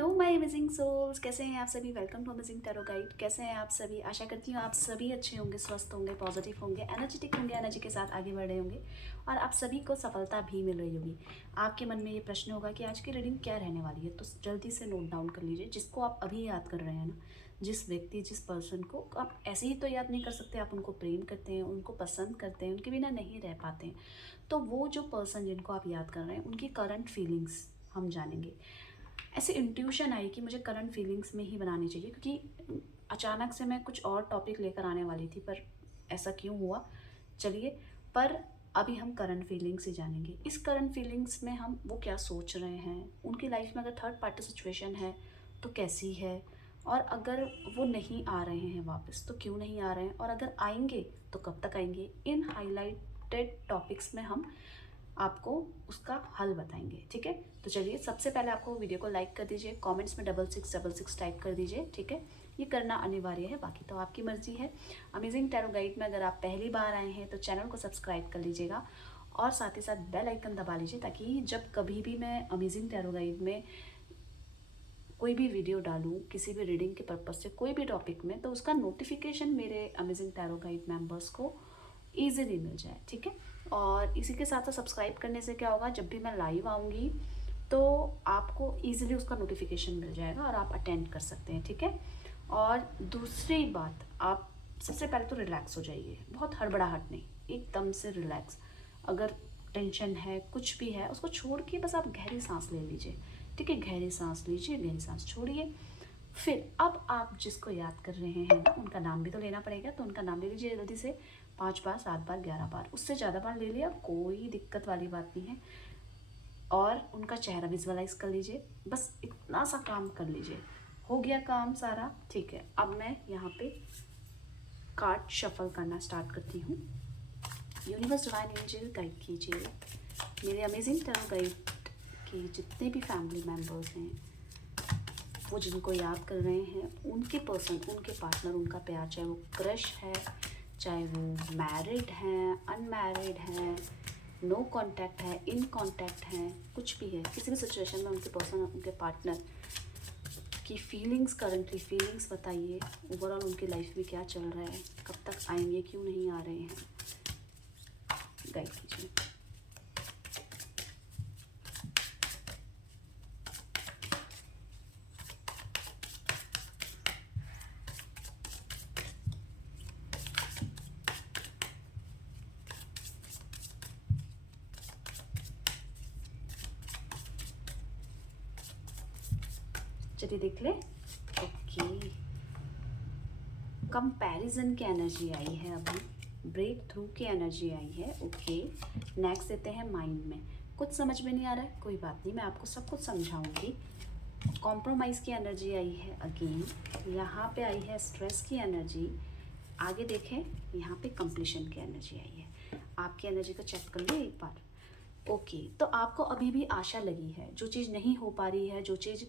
Hello my amazing souls, कैसे हैं आप सभी। Welcome to amazing tarot guide. कैसे हैं आप सभी। आशा करती हूँ आप सभी अच्छे होंगे, स्वस्थ होंगे, पॉजिटिव होंगे, एनर्जेटिक होंगे, एनर्जी के साथ आगे बढ़ रहे होंगे और आप सभी को सफलता भी मिल रही होगी। आपके मन में ये प्रश्न होगा कि आज की रीडिंग क्या रहने वाली है, तो जल्दी से नोट डाउन कर लीजिए। जिसको आप अभी याद कर रहे हैं ना, जिस व्यक्ति, जिस पर्सन को आप ऐसे ही तो याद नहीं कर सकते, आप उनको प्रेम करते हैं, उनको पसंद करते हैं, उनके बिना नहीं रह पाते हैं, तो वो जो पर्सन जिनको आप याद कर रहे हैं उनकी करंट फीलिंग्स हम जानेंगे। ऐसे इंट्यूशन आई कि मुझे करंट फीलिंग्स में ही बनानी चाहिए, क्योंकि अचानक से मैं कुछ और टॉपिक लेकर आने वाली थी, पर ऐसा क्यों हुआ चलिए। पर अभी हम करंट फीलिंग्स ही जानेंगे। इस करंट फीलिंग्स में हम वो क्या सोच रहे हैं, उनकी लाइफ में अगर थर्ड पार्टी सिचुएशन है तो कैसी है, और अगर वो नहीं आ रहे हैं वापस तो क्यों नहीं आ रहे हैं, और अगर आएंगे तो कब तक आएंगे। इन हाईलाइटेड टॉपिक्स में हम आपको उसका हल बताएंगे, ठीक है। तो चलिए, सबसे पहले आपको वीडियो को लाइक कर दीजिए, कमेंट्स में 6666 टाइप कर दीजिए, ठीक है। ये करना अनिवार्य है, बाकी तो आपकी मर्जी है। अमेजिंग टैरो गाइड में अगर आप पहली बार आए हैं तो चैनल को सब्सक्राइब कर लीजिएगा और साथ ही साथ बेल आइकन दबा लीजिए, ताकि जब कभी भी मैं अमेजिंग टैरो गाइड में कोई भी वीडियो डालूँ किसी भी रीडिंग के पर्पज़ से, कोई भी टॉपिक में, तो उसका नोटिफिकेशन मेरे अमेजिंग टैरो गाइड मेंबर्स को ईजिली मिल जाए, ठीक है। और इसी के साथ साथ सब्सक्राइब करने से क्या होगा, जब भी मैं लाइव आऊँगी तो आपको ईजिली उसका नोटिफिकेशन मिल जाएगा और आप अटेंड कर सकते हैं, ठीक है। और दूसरी बात, आप सबसे पहले तो रिलैक्स हो जाइए, बहुत हड़बड़ाहट नहीं, एकदम से रिलैक्स। अगर टेंशन है, कुछ भी है, उसको छोड़ के बस आप गहरी सांस ले लीजिए, ठीक है। गहरी सांस लीजिए, गहरी सांस छोड़िए। फिर अब आप जिसको याद कर रहे हैं ना, उनका नाम भी तो लेना पड़ेगा, तो उनका नाम ले लीजिए जल्दी से, 5 बार, 7 बार, 11 बार, उससे ज़्यादा बार ले लिया, कोई दिक्कत वाली बात नहीं है। और उनका चेहरा विजुअलाइज कर लीजिए, बस इतना सा काम कर लीजिए, हो गया काम सारा, ठीक है। अब मैं यहाँ पे कार्ड शफल करना स्टार्ट करती हूँ। यूनिवर्स डिवाइन एंजल गाइड कीजिए मेरे अमेजिंग टैरो गाइड के जितने भी फैमिली मेम्बर्स हैं, वो जिनको याद कर रहे हैं, उनके पर्सन, उनके पार्टनर, उनका प्यार, चाहे वो क्रश है, चाहे वो मैरिड हैं, अनमैरिड हैं, नो कांटेक्ट है, इन कांटेक्ट हैं, कुछ भी है, किसी भी सिचुएशन में उनके पर्सन, उनके पार्टनर की फीलिंग्स, करंटली फीलिंग्स बताइए। ओवरऑल उनकी लाइफ में क्या चल रहा है, कब तक आएंगे, क्यों नहीं आ रहे हैं, गाइड कीजिए। चलिए देख ले। ओके, कंपैरिजन की एनर्जी आई है, अभी ब्रेक थ्रू की एनर्जी आई है। ओके, नेक्स्ट देते हैं माइंड में। कुछ समझ में नहीं आ रहा है, कोई बात नहीं, मैं आपको सब कुछ समझाऊंगी। कॉम्प्रोमाइज़ की एनर्जी आई है अगेन, यहाँ पे आई है स्ट्रेस की एनर्जी। आगे देखें, यहाँ पे कंप्लीशन की एनर्जी आई है। आपकी एनर्जी को चेक कर लो एक बार। ओके, तो आपको अभी भी आशा लगी है, जो चीज़ नहीं हो पा रही है, जो चीज़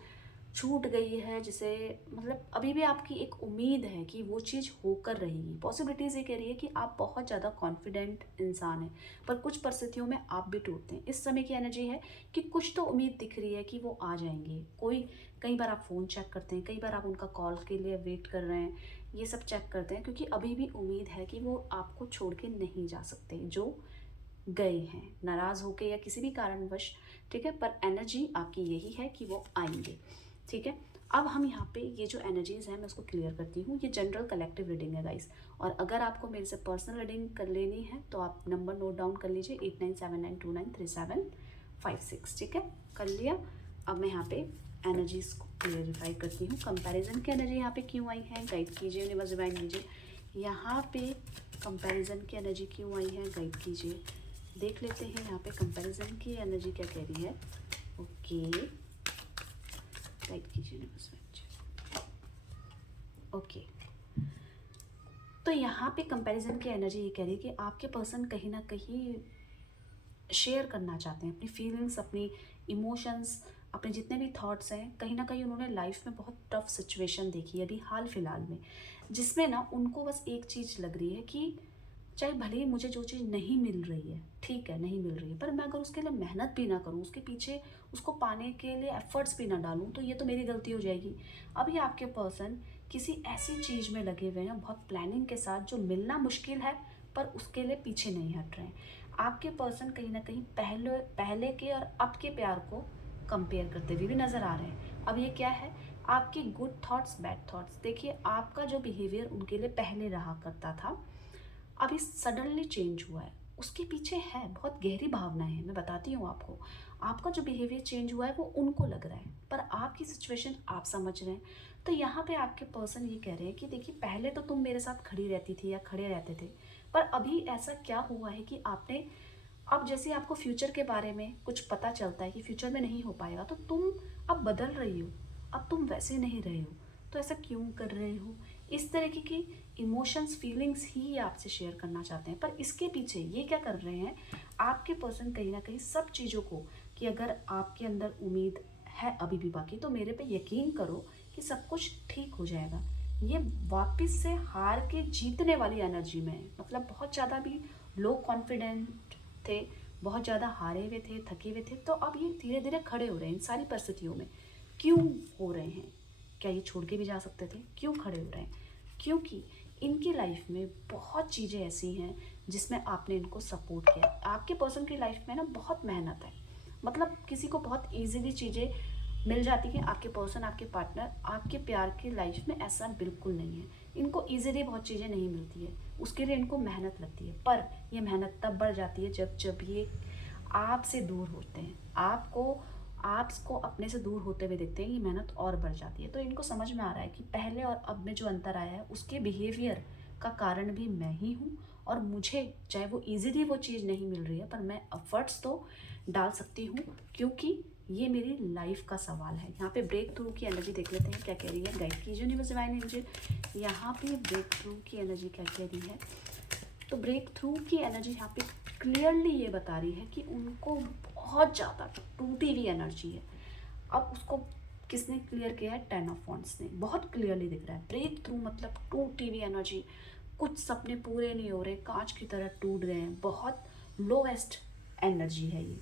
छूट गई है, जिसे मतलब अभी भी आपकी एक उम्मीद है कि वो चीज़ होकर रहेगी। पॉसिबिलिटीज़ ये कह रही है कि आप बहुत ज़्यादा कॉन्फिडेंट इंसान हैं, पर कुछ परिस्थितियों में आप भी टूटते हैं। इस समय की एनर्जी है कि कुछ तो उम्मीद दिख रही है कि वो आ जाएंगे। कई बार आप फ़ोन चेक करते हैं, कई बार आप उनका कॉल के लिए वेट कर रहे हैं, ये सब चेक करते हैं, क्योंकि अभी भी उम्मीद है कि वो आपको छोड़ के नहीं जा सकते, जो गए हैं नाराज़ होके या किसी भी कारणवश, ठीक है। पर एनर्जी आपकी यही है कि वो आएंगे, ठीक है। अब हम यहाँ पे ये जो एनर्जीज हैं मैं उसको क्लियर करती हूँ। ये जनरल कलेक्टिव रीडिंग है गाइस, और अगर आपको मेरे से पर्सनल रीडिंग कर लेनी है तो आप नंबर नोट डाउन कर लीजिए, 8979293756, ठीक है, कर लिया। अब मैं यहाँ पे एनर्जीज को क्लियरिफाई करती हूँ। कंपैरिजन की एनर्जी यहाँ पे क्यों आई है, गाइड कीजिए, यूनिवर्स डिवाइन कीजिए। यहाँ पे कंपैरिजन की एनर्जी क्यों आई है, गाइड कीजिए। देख लेते हैं यहाँ पे कंपैरिजन की एनर्जी क्या कह रही है। ओके, गाइड कीजिए। ओके, तो यहाँ पे कंपैरिजन की एनर्जी ये कह रही है कि आपके पर्सन कहीं ना कहीं शेयर करना चाहते हैं अपनी फीलिंग्स, अपनी इमोशंस, अपने जितने भी थॉट्स हैं। कहीं ना कहीं उन्होंने लाइफ में बहुत टफ सिचुएशन देखी है अभी हाल फिलहाल में, जिसमें ना उनको बस एक चीज़ लग रही है कि चाहे भले ही मुझे जो चीज़ नहीं मिल रही है, ठीक है, नहीं मिल रही है, पर मैं अगर उसके लिए मेहनत भी ना करूँ, उसके पीछे उसको पाने के लिए एफर्ट्स भी ना डालूं तो ये तो मेरी गलती हो जाएगी। अभी आपके पर्सन किसी ऐसी चीज़ में लगे हुए हैं बहुत प्लानिंग के साथ जो मिलना मुश्किल है, पर उसके लिए पीछे नहीं हट रहे हैं। आपके पर्सन कहीं ना कहीं पहले पहले के और अब के प्यार को कंपेयर करते हुए भी नज़र आ रहे हैं। अब ये क्या है, आपके गुड थॉट्स बैड थॉट्स। देखिए आपका जो बिहेवियर उनके लिए पहले रहा करता था, अभी सडनली चेंज हुआ है। उसके पीछे है बहुत गहरी भावनाएं हैं, मैं बताती हूँ आपको। आपका जो बिहेवियर चेंज हुआ है वो उनको लग रहा है, पर आपकी सिचुएशन आप समझ रहे हैं। तो यहाँ पे आपके पर्सन ये कह रहे हैं कि देखिए पहले तो तुम मेरे साथ खड़ी रहती थी या खड़े रहते थे, पर अभी ऐसा क्या हुआ है कि आपने, अब जैसे आपको फ्यूचर के बारे में कुछ पता चलता है कि फ्यूचर में नहीं हो पाएगा, तो तुम अब बदल रही हो, अब तुम वैसे नहीं रहे हो। तो ऐसा क्यों कर रहे हो? इस तरीके की इमोशंस फीलिंग्स ही आपसे शेयर करना चाहते हैं, पर इसके पीछे ये क्या कर रहे हैं, आपके पर्सन कहीं ना कहीं सब चीज़ों को, कि अगर आपके अंदर उम्मीद है अभी भी बाकी, तो मेरे पे यकीन करो कि सब कुछ ठीक हो जाएगा। ये वापस से हार के जीतने वाली एनर्जी में है। मतलब बहुत ज़्यादा भी लो कॉन्फिडेंट थे, बहुत ज़्यादा हारे हुए थे, थके हुए थे, तो अब ये धीरे धीरे खड़े हो रहे हैं इन सारी परिस्थितियों में। क्यों हो रहे हैं? क्या ये छोड़ के भी जा सकते थे? क्यों खड़े हो रहे हैं? क्योंकि इनकी लाइफ में बहुत चीज़ें ऐसी हैं जिसमें आपने इनको सपोर्ट किया। आपके पर्सन की लाइफ में ना बहुत मेहनत है। मतलब किसी को बहुत इजीली चीज़ें मिल जाती हैं, आपके पर्सन आपके पार्टनर आपके प्यार की लाइफ में ऐसा बिल्कुल नहीं है। इनको इजीली बहुत चीज़ें नहीं मिलती है, उसके लिए इनको मेहनत लगती है। पर ये मेहनत तब बढ़ जाती है जब ये आपसे दूर होते हैं, आपको अपने से दूर होते हुए देखते हैं, ये मेहनत और बढ़ जाती है। तो इनको समझ में आ रहा है कि पहले और अब में जो अंतर आया है उसके बिहेवियर का कारण भी मैं ही हूँ, और मुझे चाहे वो इजीली वो चीज़ नहीं मिल रही है, पर मैं एफर्ट्स तो डाल सकती हूँ, क्योंकि ये मेरी लाइफ का सवाल है। यहाँ पे ब्रेक थ्रू की एनर्जी देख लेते हैं क्या कह रही है गाइड की यूनिवर्स डिवाइन एंजल। यहाँ पे ब्रेक थ्रू की एनर्जी क्या कह रही है, तो ब्रेक थ्रू की एनर्जी यहाँ पे क्लियरली ये बता रही है कि उनको बहुत ज़्यादा टूटी हुई एनर्जी है। अब उसको किसने क्लियर किया है? 10 ऑफ वॉन्ड्स ने। बहुत क्लियरली दिख रहा है ब्रेक थ्रू मतलब टूटी हुई एनर्जी, कुछ सपने पूरे नहीं हो रहे, कांच की तरह टूट गए हैं, बहुत लोएस्ट एनर्जी है ये।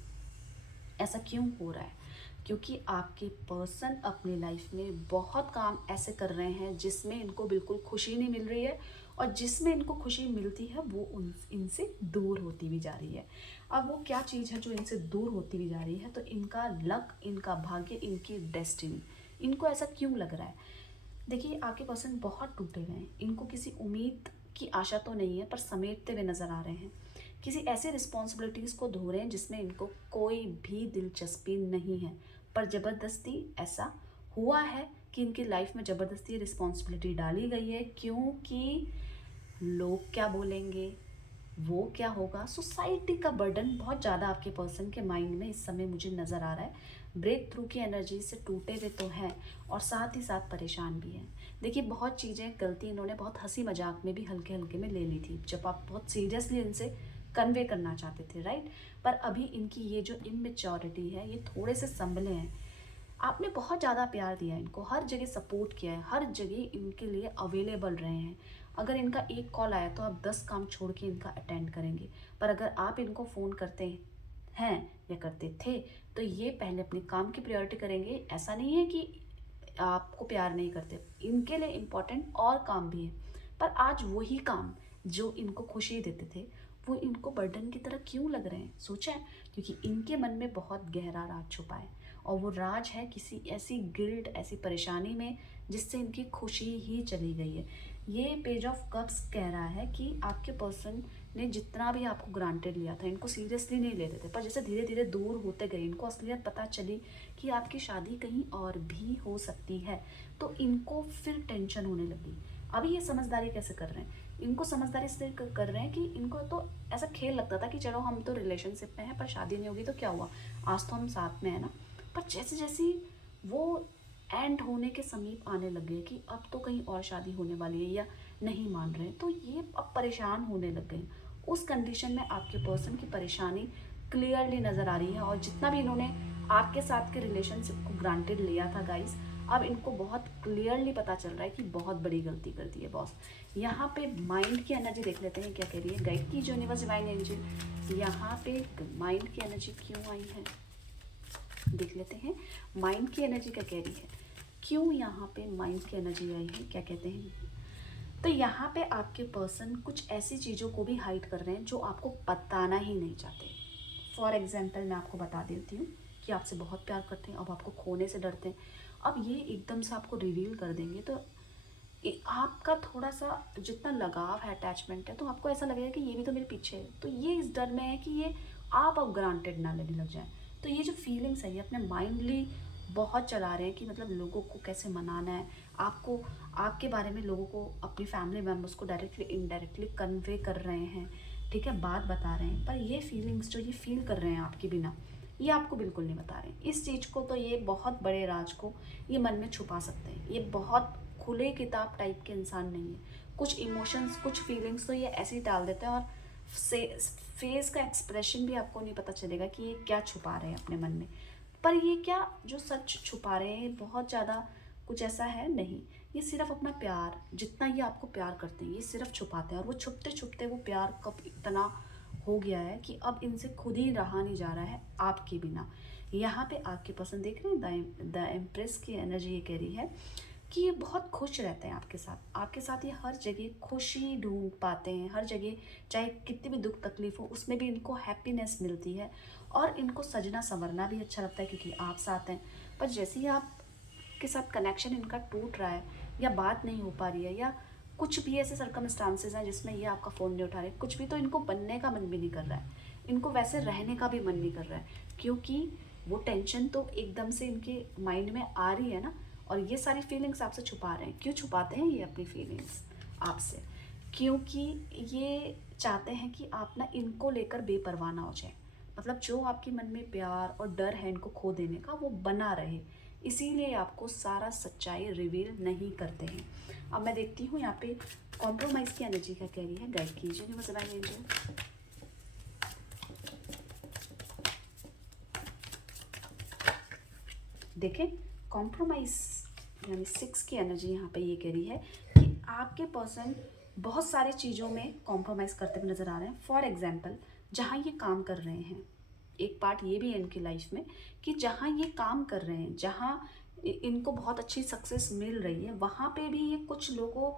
ऐसा क्यों हो रहा है? क्योंकि आपके पर्सन अपनी लाइफ में बहुत काम ऐसे कर रहे हैं जिसमें इनको बिल्कुल खुशी नहीं मिल रही है, और जिसमें इनको खुशी मिलती है वो इनसे दूर होती भी जा रही है। अब वो क्या चीज़ है जो इनसे दूर होती भी जा रही है? तो इनका लक, इनका भाग्य, इनकी डेस्टिनी। इनको ऐसा क्यों लग रहा है? देखिए आपके पर्सन बहुत टूटे हुए हैं, इनको किसी उम्मीद की आशा तो नहीं है, पर समेटते हुए नज़र आ रहे हैं। किसी ऐसे रिस्पॉन्सिबिलिटीज़ को धो रहे हैं जिसमें इनको कोई भी दिलचस्पी नहीं है, पर ज़बरदस्ती ऐसा हुआ है कि इनकी लाइफ में ज़बरदस्ती रिस्पॉन्सिबिलिटी डाली गई है, क्योंकि लोग क्या बोलेंगे, वो क्या होगा, सोसाइटी का बर्डन बहुत ज़्यादा आपके पर्सन के माइंड में इस समय मुझे नज़र आ रहा है। ब्रेक थ्रू की एनर्जी से टूटे हुए तो हैं, और साथ ही साथ परेशान भी हैं। देखिए बहुत चीज़ें गलती इन्होंने बहुत हंसी मजाक में भी हल्के हल्के में ले ली थी, जब आप बहुत सीरियसली इनसे कन्वे करना चाहते थे, राइट। पर अभी इनकी ये जो इमेच्योरिटी है, ये थोड़े से संभले हैं। आपने बहुत ज़्यादा प्यार दिया है इनको, हर जगह सपोर्ट किया है, हर जगह इनके लिए अवेलेबल रहे हैं। अगर इनका एक कॉल आया तो आप 10 काम छोड़ के इनका अटेंड करेंगे, पर अगर आप इनको फ़ोन करते हैं या करते थे, तो ये पहले अपने काम की प्रायोरिटी करेंगे। ऐसा नहीं है कि आपको प्यार नहीं करते, इनके लिए इम्पोर्टेंट और काम भी है, पर आज वही काम जो इनको खुशी देते थे वो इनको बर्डन की तरह क्यों लग रहे हैं? सोचा है? क्योंकि इनके मन में बहुत गहरा राज छुपा है, और वो राज है किसी ऐसी गिल्ट, ऐसी परेशानी में जिससे इनकी खुशी ही चली गई है। ये पेज ऑफ कप्स कह रहा है कि आपके पर्सन ने जितना भी आपको ग्रांटेड लिया था, इनको सीरियसली नहीं लेते थे, पर जैसे धीरे धीरे दूर होते गए, इनको असलियत पता चली कि आपकी शादी कहीं और भी हो सकती है, तो इनको फिर टेंशन होने लगी। अभी ये समझदारी कैसे कर रहे हैं? इनको समझदारी इसलिए कर रहे हैं कि इनको तो ऐसा खेल लगता था कि चलो हम तो रिलेशनशिप में हैं, पर शादी नहीं होगी तो क्या हुआ, आज तो हम साथ में है ना। पर जैसे जैसे वो एंड होने के समीप आने लगे कि अब तो कहीं और शादी होने वाली है या नहीं मान रहे, तो ये अब परेशान होने लग गए। उस कंडीशन में आपके पर्सन की परेशानी क्लियरली नज़र आ रही है, और जितना भी इन्होंने आपके साथ के रिलेशनशिप को ग्रांटेड लिया था गाइस, अब इनको बहुत क्लियरली पता चल रहा है कि बहुत बड़ी गलती कर दी है बॉस। यहाँ पे माइंड की एनर्जी देख लेते हैं क्या कह रही है गाइड की यूनिवर्स डिवाइन एंजल। यहाँ पे माइंड की एनर्जी क्यों आई है? देख लेते हैं माइंड की एनर्जी का कह रही है, क्यों यहाँ पे माइंड की एनर्जी आई है, क्या कहते हैं। तो यहाँ पे आपके पर्सन कुछ ऐसी चीज़ों को भी हाइड कर रहे हैं जो आपको बताना ही नहीं चाहते। फॉर एग्जाम्पल मैं आपको बता देती हूँ कि आपसे बहुत प्यार करते हैं, अब आपको खोने से डरते हैं। अब ये एकदम से आपको रिवील कर देंगे तो आपका थोड़ा सा जितना लगाव है, अटैचमेंट है, तो आपको ऐसा लगेगा कि ये भी तो मेरे पीछे है। तो ये इस डर में है कि ये आप अब ग्रांटेड ना लेने लग जाए। तो ये जो फीलिंग्स है ये अपने माइंडली बहुत चला रहे हैं कि मतलब लोगों को कैसे मनाना है, आपको आपके बारे में लोगों को, अपनी फैमिली मेम्बर्स को डायरेक्टली इनडायरेक्टली कन्वे कर रहे हैं, ठीक है, बात बता रहे हैं। पर ये फीलिंग्स जो ये फील कर रहे हैं आपके बिना, ये आपको बिल्कुल नहीं बता रहे। इस चीज़ को तो ये बहुत बड़े राज को ये मन में छुपा सकते हैं। ये बहुत खुले किताब टाइप के इंसान नहीं है। कुछ इमोशंस, कुछ फीलिंग्स तो ये ऐसे ही डाल देते हैं और से फेस का एक्सप्रेशन भी आपको नहीं पता चलेगा कि ये क्या छुपा रहे हैं अपने मन में। पर ये क्या जो सच छुपा रहे हैं बहुत ज़्यादा कुछ ऐसा है नहीं। ये सिर्फ अपना प्यार, जितना ये आपको प्यार करते हैं ये सिर्फ छुपाते हैं। और वो छुपते छुपते वो प्यार कब इतना हो गया है कि अब इनसे खुद ही रहा नहीं जा रहा है आपके बिना। यहाँ पे आपके पसंद देख रहे हैं, द एम्प्रेस की एनर्जी ये कह रही है कि ये बहुत खुश रहते हैं आपके साथ ये हर जगह खुशी ढूंढ पाते हैं, हर जगह चाहे कितनी भी दुख तकलीफ हो उसमें भी इनको हैप्पीनेस मिलती है। और इनको सजना संवरना भी अच्छा लगता है क्योंकि आप साथ हैं। पर जैसे ही आप के साथ कनेक्शन इनका टूट रहा है या बात नहीं हो पा रही है या कुछ भी ऐसे सर्कमस्टांसेस हैं जिसमें ये आपका फ़ोन नहीं उठा रहे, कुछ भी, तो इनको बनने का मन भी नहीं कर रहा है, इनको वैसे रहने का भी मन नहीं कर रहा है। क्योंकि वो टेंशन तो एकदम से इनके माइंड में आ रही है ना, और ये सारी फीलिंग्स आपसे छुपा रहे हैं। क्यों छुपाते हैं ये अपनी फीलिंग्स आपसे? क्योंकि ये चाहते हैं कि आप ना इनको लेकर बेपरवाह ना हो जाए। मतलब जो आपके मन में प्यार और डर है इनको खो देने का वो बना रहे, इसीलिए आपको सारा सच्चाई रिवील नहीं करते हैं। अब मैं देखती हूँ यहाँ पे कॉम्प्रोमाइज़ की एनर्जी क्या कह रही है, गाइड कीजिए यूनिवर्स एंजल। देखें कॉम्प्रोमाइज़ यानी 6 की एनर्जी यहाँ पे ये कह रही है कि आपके पर्सन बहुत सारी चीज़ों में कॉम्प्रोमाइज़ करते हुए नज़र आ रहे हैं। फॉर एग्जांपल जहाँ ये काम कर रहे हैं, एक पार्ट ये भी है इनकी लाइफ में कि जहाँ ये काम कर रहे हैं, जहाँ इनको बहुत अच्छी सक्सेस मिल रही है, वहाँ पे भी ये कुछ लोगों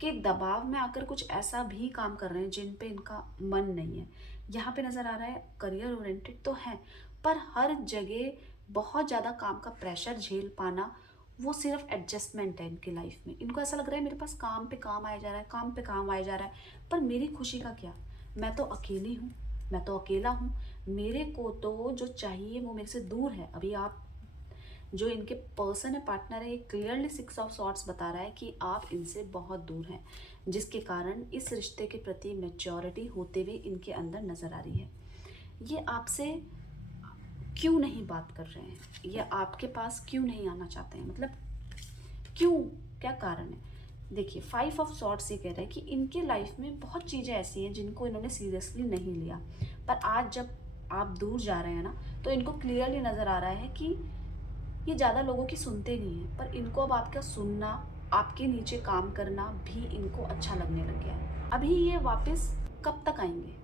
के दबाव में आकर कुछ ऐसा भी काम कर रहे हैं जिन पे इनका मन नहीं है। यहाँ पे नज़र आ रहा है करियर ओरिएंटेड तो है, पर हर जगह बहुत ज़्यादा काम का प्रेशर झेल पाना वो सिर्फ एडजस्टमेंट है इनकी लाइफ में। इनको ऐसा लग रहा है मेरे पास काम पे काम आया जा रहा है, काम पे काम आया जा रहा है, पर मेरी खुशी का क्या? मैं तो अकेली हूँ, मैं तो अकेला हूँ, मेरे को तो जो चाहिए वो मेरे से दूर है। अभी आप जो इनके पर्सन है, पार्टनर है, ये क्लियरली 6 ऑफ सॉर्ट्स बता रहा है कि आप इनसे बहुत दूर हैं, जिसके कारण इस रिश्ते के प्रति मैच्योरिटी होते हुए इनके अंदर नज़र आ रही है। ये आपसे क्यों नहीं बात कर रहे हैं, या आपके पास क्यों नहीं आना चाहते हैं, मतलब क्यों, क्या कारण है? देखिए 5 ऑफ सॉर्ट्स ये कह रहा है कि इनके लाइफ में बहुत चीज़ें ऐसी हैं जिनको इन्होंने सीरियसली नहीं लिया, पर आज जब आप दूर जा रहे हैं ना तो इनको क्लियरली नज़र आ रहा है कि ये ज़्यादा लोगों की सुनते नहीं हैं, पर इनको अब आपका सुनना, आपके नीचे काम करना भी इनको अच्छा लगने लग गया है। अभी ये वापस कब तक आएंगे,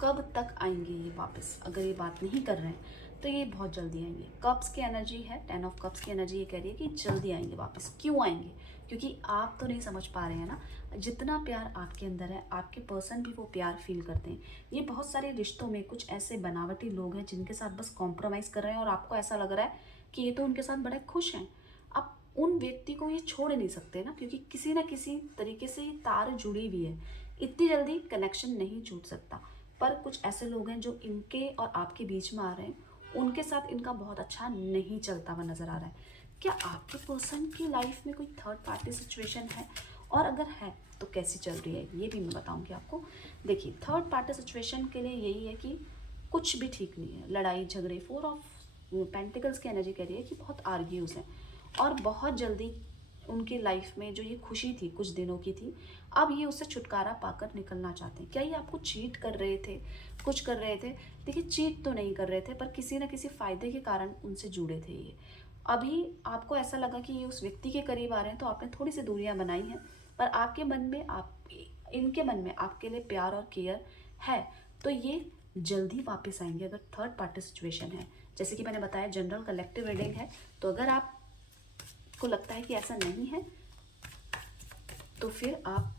कब तक आएंगे ये वापस? अगर ये बात नहीं कर रहे हैं तो ये बहुत जल्दी आएंगे। कप्स की एनर्जी है, 10 ऑफ कप्स की एनर्जी ये कह रही है कि जल्दी आएंगे वापस। क्यों आएंगे? क्योंकि आप तो नहीं समझ पा रहे हैं ना, जितना प्यार आपके अंदर है आपके पर्सन भी वो प्यार फील करते हैं। ये बहुत सारे रिश्तों में कुछ ऐसे बनावटी लोग हैं जिनके साथ बस कॉम्प्रोमाइज़ कर रहे हैं और आपको ऐसा लग रहा है कि ये तो उनके साथ बड़े खुश हैं। अब उन व्यक्ति को ये छोड़ नहीं सकते ना, क्योंकि किसी ना किसी तरीके से ये तार जुड़ी हुई है, इतनी जल्दी कनेक्शन नहीं छूट सकता। पर कुछ ऐसे लोग हैं जो इनके और आपके बीच में आ रहे हैं, उनके साथ इनका बहुत अच्छा नहीं चलता हुआ नज़र आ रहा है। क्या आपके पर्सन की लाइफ में कोई थर्ड पार्टी सिचुएशन है, और अगर है तो कैसी चल रही है ये भी मैं बताऊंगी आपको। देखिए थर्ड पार्टी सिचुएशन के लिए यही है कि कुछ भी ठीक नहीं है, लड़ाई झगड़े। 4 ऑफ पेंटिकल्स की एनर्जी कह रही है कि बहुत आर्ग्यूज हैं और बहुत जल्दी उनकी लाइफ में जो ये खुशी थी कुछ दिनों की थी, अब ये उससे छुटकारा पाकर निकलना चाहते हैं। क्या ये आपको चीट कर रहे थे, कुछ कर रहे थे? देखिए चीट तो नहीं कर रहे थे, पर किसी न किसी फ़ायदे के कारण उनसे जुड़े थे ये। अभी आपको ऐसा लगा कि ये उस व्यक्ति के करीब आ रहे हैं तो आपने थोड़ी सी दूरियां बनाई हैं, पर आपके मन में, आप इनके मन में आपके लिए प्यार और केयर है। तो ये जल्दी वापस आएंगे अगर थर्ड पार्टी सिचुएशन है। जैसे कि मैंने बताया जनरल कलेक्टिव रीडिंग है, तो अगर आपको लगता है कि ऐसा नहीं है तो फिर आप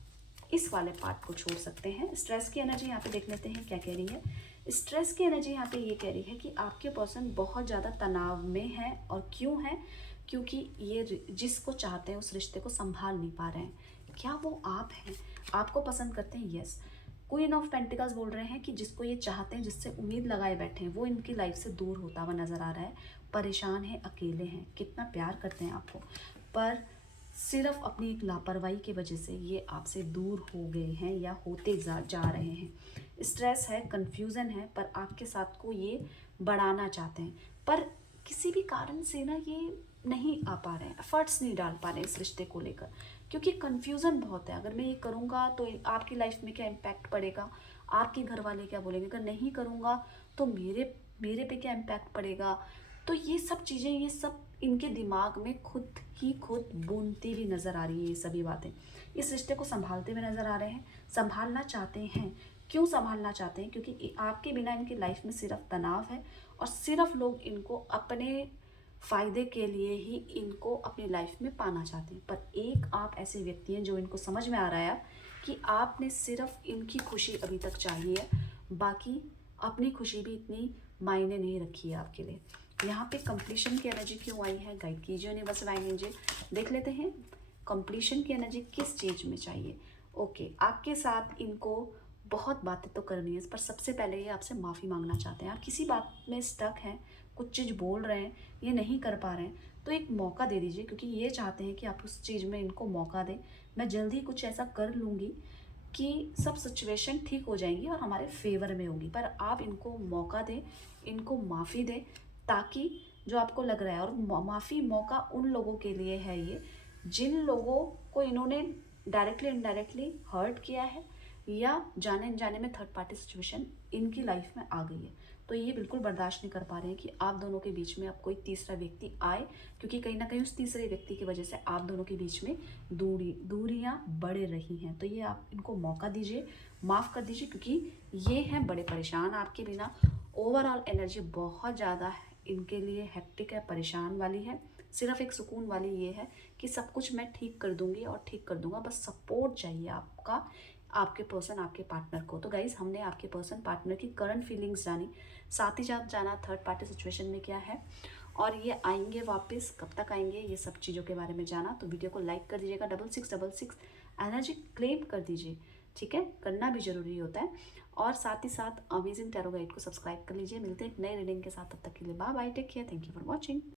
इस वाले पार्ट को छोड़ सकते हैं। स्ट्रेस की एनर्जी यहाँ पे देख लेते हैं क्या कह रही है। स्ट्रेस की एनर्जी यहाँ पे ये कह रही है कि आपके पर्सन बहुत ज़्यादा तनाव में है। और क्यों है? क्योंकि ये जिसको चाहते हैं उस रिश्ते को संभाल नहीं पा रहे हैं। क्या वो आप हैं? आपको पसंद करते हैं? यस। क्वीन ऑफ पेंटिकल्स बोल रहे हैं कि जिसको ये चाहते हैं, जिससे उम्मीद लगाए बैठे हैं, वो इनकी लाइफ से दूर होता हुआ नजर आ रहा है। परेशान है, अकेले हैं, कितना प्यार करते हैं आपको, पर सिर्फ अपनी एक लापरवाही की वजह से ये आपसे दूर हो गए हैं या होते जा रहे हैं। स्ट्रेस है, कंफ्यूजन है, पर आपके साथ को ये बढ़ाना चाहते हैं, पर किसी भी कारण से ना ये नहीं आ पा रहे हैं, एफर्ट्स नहीं डाल पा रहे हैं इस रिश्ते को लेकर, क्योंकि कंफ्यूजन बहुत है। अगर मैं ये करूँगा तो आपकी लाइफ में क्या इम्पैक्ट पड़ेगा, आपके घर वाले क्या बोलेंगे, अगर नहीं करूँगा तो मेरे मेरे पे क्या इम्पैक्ट पड़ेगा। तो ये सब चीज़ें, ये सब इनके दिमाग में खुद ही खुद बुनती हुई नज़र आ रही है। ये सभी बातें इस रिश्ते को संभालते हुए नज़र आ रहे हैं, संभालना चाहते हैं। क्यों संभालना चाहते हैं? क्योंकि आपके बिना इनकी लाइफ में सिर्फ तनाव है और सिर्फ लोग इनको अपने फ़ायदे के लिए ही इनको अपनी लाइफ में पाना चाहते हैं। पर एक आप ऐसे व्यक्ति हैं जो इनको समझ में आ रहा है कि आपने सिर्फ इनकी खुशी अभी तक चाहिए है, बाकी अपनी खुशी भी इतनी मायने नहीं रखी है आपके लिए। यहाँ पे कंप्लीशन की एनर्जी क्यों आई है? गाइड कीजिए यूनिवर्स डिवाइन एंजल। देख लेते हैं कंप्लीशन की एनर्जी किस चीज़ में चाहिए। ओके, आपके साथ इनको बहुत बातें तो करनी है, पर सबसे पहले ये आपसे माफ़ी मांगना चाहते हैं। आप किसी बात में स्टक हैं, कुछ चीज़ बोल रहे हैं, ये नहीं कर पा रहे हैं, तो एक मौका दे दीजिए, क्योंकि ये चाहते हैं कि आप उस चीज़ में इनको मौका दें। मैं जल्दी कुछ ऐसा कर लूँगी कि सब सिचुएशन ठीक हो जाएंगी और हमारे फेवर में होगी, पर आप इनको मौका दें, इनको माफ़ी दें, ताकि जो आपको लग रहा है, और माफ़ी मौका उन लोगों के लिए है ये जिन लोगों को इन्होंने डायरेक्टली इनडायरेक्टली हर्ट किया है, या जाने अनजाने में थर्ड पार्टी सिचुएशन इनकी लाइफ में आ गई है। तो ये बिल्कुल बर्दाश्त नहीं कर पा रहे हैं कि आप दोनों के बीच में अब कोई तीसरा व्यक्ति आए, क्योंकि कहीं ना कहीं उस तीसरे व्यक्ति की वजह से आप दोनों के बीच में दूरियां बढ़ रही हैं। तो ये आप इनको मौका दीजिए, माफ़ कर दीजिए, क्योंकि ये हैं बड़े परेशान आपके बिना। ओवरऑल एनर्जी बहुत ज़्यादा इनके लिए हेक्टिक है, परेशान वाली है। सिर्फ एक सुकून वाली ये है कि सब कुछ मैं ठीक कर दूंगी और ठीक कर दूंगा, बस सपोर्ट चाहिए आपका, आपके पर्सन, आपके पार्टनर को। तो गाइज, हमने आपके पर्सन पार्टनर की करंट फीलिंग्स जानी, साथ ही साथ जाना थर्ड पार्टी सिचुएशन में क्या है, और ये आएंगे वापस, कब तक आएंगे, ये सब चीज़ों के बारे में जाना। तो वीडियो को लाइक कर दीजिएगा, 6666 एनर्जी क्लेम कर दीजिए, ठीक है, करना भी जरूरी होता है। और साथ ही साथ अमेजिंग टैरो गाइड को सब्सक्राइब कर लीजिए। मिलते हैं एक नए रीडिंग के साथ, तब तक के लिए bye bye, take care, thank you for watching.